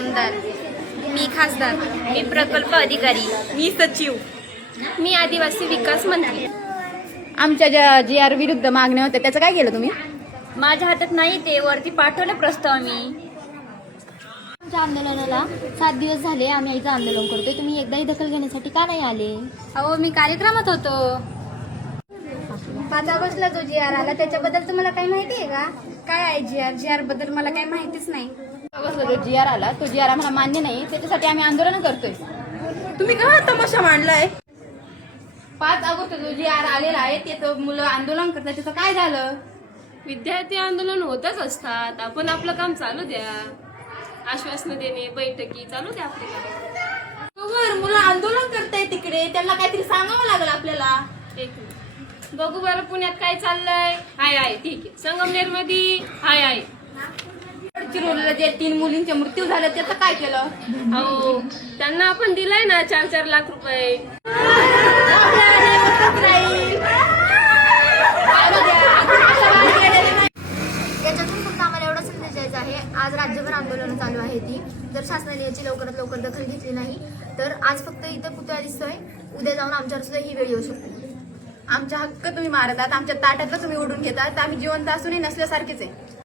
आमदार, मी खासदार, मी प्रकल्प अधिकारी, मी सचिव, मी आदिवासी विकास मंत्री. आमच्या ज्या जी आर विरुद्ध मागण्या होत्या त्याचं काय केलं तुम्ही? माझ्या हातात नाही ते वरती पाठवलं प्रस्ताव मी. आमच्या आंदोलनाला 7 दिवस झाले आम्ही याचं आंदोलन करतोय. तुम्ही एकदाही दखल घेण्यासाठी का नाही आले? अहो मी कार्यक्रमात होतो. 5 ऑगस्टला जो जी आर आला त्याच्याबद्दल तुम्हाला काही माहिती आहे का? काय आहे जी आर बद्दल मला काही माहितीच नाही. जो जी आर आला तो जी आर आम्हाला मान्य नाही, त्याच्यासाठी आम्ही आंदोलन करतोय. तुम्ही का तमाशा मांडलाय? 5 ऑगस्ट जो जी आर आलेला आहे ते मुलं आंदोलन करतात, त्याचं काय झालं? विद्यार्थी आंदोलन होतच असतात. आपण आपलं काम चालू द्या. आश्वासन देणे, बैठकी चालू द्या आपल्याला. मुलं आंदोलन करताय तिकडे, त्यांना काहीतरी सांगावं लागेल आपल्याला. एक मिनिट. बघू बरं पुण्यात काय चाललंय. आहे ठीक आहे. संगमनेर मध्ये आहे. चिरोलीला जे 3 मुलींचे मृत्यू झाले त्याचं काय केलं? अहो त्यांना आपण दिलाय ना 4-4 लाख रुपये. याच्यातून फक्त आम्हाला एवढा संदेश द्यायचा आहे. आज राज्यभर आंदोलन चालू आहे ती. जर शासनाने याची लवकरात लवकर दखल घेतली नाही तर आज फक्त इथं पुतळा दिसतोय, उद्या जाऊन आमच्यावर सुद्धा ही वेळ येऊ शकते. आमचा हक्क तुम्ही मारतात, आमच्या ताटातलं तुम्ही ओढून घेतात. आम्ही जिवंत असूनही नसल्यासारखेच आहे.